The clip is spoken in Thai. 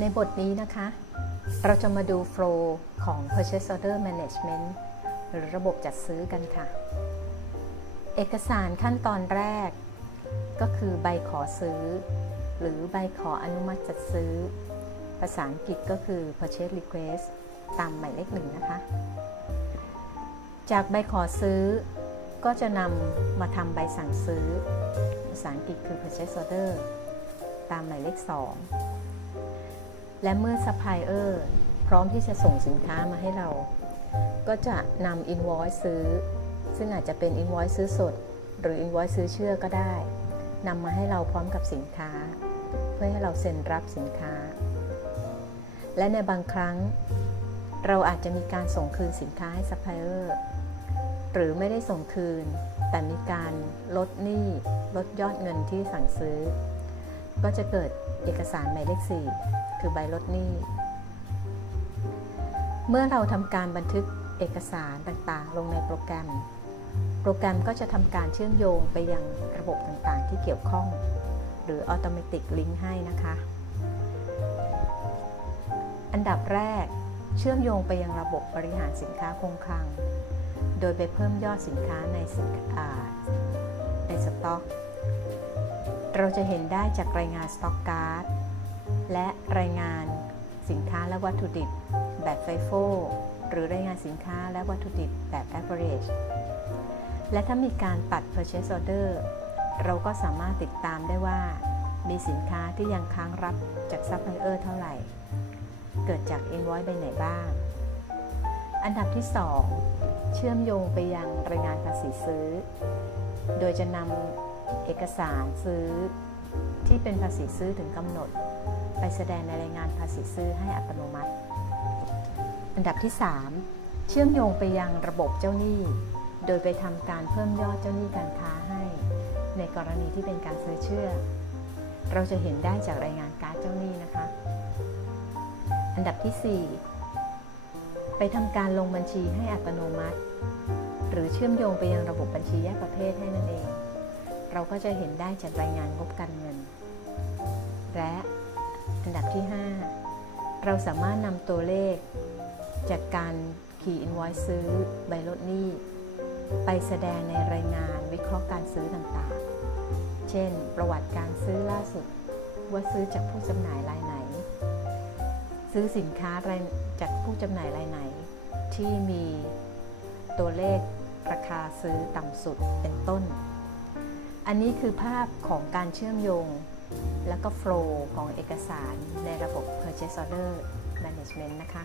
ในบทนี้นะคะ เราจะมาดู flow ของ purchase order management หรือระบบจัดซื้อกันค่ะ เอกสารขั้นตอนแรก ก็คือใบขอซื้อ หรือใบขออนุมัติจัดซื้อ ภาษาอังกฤษก็คือ purchase request ตามหมายเลขหนึ่งนะคะ จากใบขอซื้อ ก็จะนำมาทำใบสั่งซื้อ ภาษาอังกฤษคือ purchase order ตามหมายเลขสองและเมื่อซัพพลายเออร์พร้อมที่จะส่งสินค้ามาให้เรา ก็จะนำอินวอยซ์ซื้อ ซึ่งอาจจะเป็นอินวอยซ์ซื้อสด หรืออินวอยซ์ซื้อเชื่อก็ได้นำมาให้เราพร้อมกับสินค้า เพื่อให้เราเซ็นรับสินค้า และในบางครั้ง เราอาจจะมีการส่งคืนสินค้าให้ซัพพลายเออร์ หรือไม่ได้ส่งคืน แต่มีการลดหนี้ลดยอดเงินที่สั่งซื้อ ก็จะเกิดเอกสารหมายเลข 4 คือใบลดหนี้ เมื่อเราทำการบันทึกเอกสารต่างๆ ลงในโปรแกรม โปรแกรมก็จะทำการเชื่อมโยงไปยังระบบต่างๆ ที่เกี่ยวข้อง หรือ Automatic Link ให้นะคะ อันดับแรกเชื่อมโยงไปยังระบบบริหารสินค้าคงคลัง โดยไปเพิ่มยอดสินค้าในสินค้าในสต็อก เราจะเห็นได้จากรายงานสต็อกการ์ดและรายงานสินค้าและวัตถุดิบแบบไฟโฟหรือรายงานสินค้าและวัตถุดิบแบบ average และถ้ามีการตัด purchase order เราก็สามารถติดตามได้ว่า มีสินค้าที่ยังค้างรับจากซัพพลายเออร์เท่าไหร่ เกิดจาก invoice ใบไหนบ้าง อันดับที่ 2 เชื่อมโยงไปยังรายงานภาษีซื้อ โดยจะนำเอกสารซื้อที่เป็นภาษีซื้อถึงกำหนด ไปแสดงในรายงานภาษีซื้อให้อัตโนมัติ อันดับที่ 3 เชื่อมโยงไปยังระบบเจ้าหนี้ โดยไปทำการเพิ่มยอดเจ้าหนี้การค้าให้ ในกรณีที่เป็นการซื้อเชื่อ เราจะเห็นได้จากรายงานการเจ้าหนี้นะคะ อันดับที่ 4 ไปทำการลงบัญชีให้อัตโนมัติ หรือเชื่อมโยงไปยังระบบบัญชีแยกประเภทให้นั่นเอง เราก็จะเห็นได้จากรายงานงบการเงิน และอันดับที่ 5 เราสามารถนำตัวเลข จากการคีย์อินไว e ซื้อใบลดหนี้ ไปแสดงในรายงานวิเคราะห์การซื้อต่างๆ เช่น ประวัติการซื้อล่าสุด ว่าซื้อจากผู้จำหน่ายรายไหน ซื้อสินค้าจากผู้จำหน่ายรายไหน ที่มีตัวเลขราคาซื้อต่ำสุดเป็นต้น อันนี้คือภาพของการเชื่อมโยง และก็โฟล์ของเอกสารในระบบ Purchase Order Management นะคะ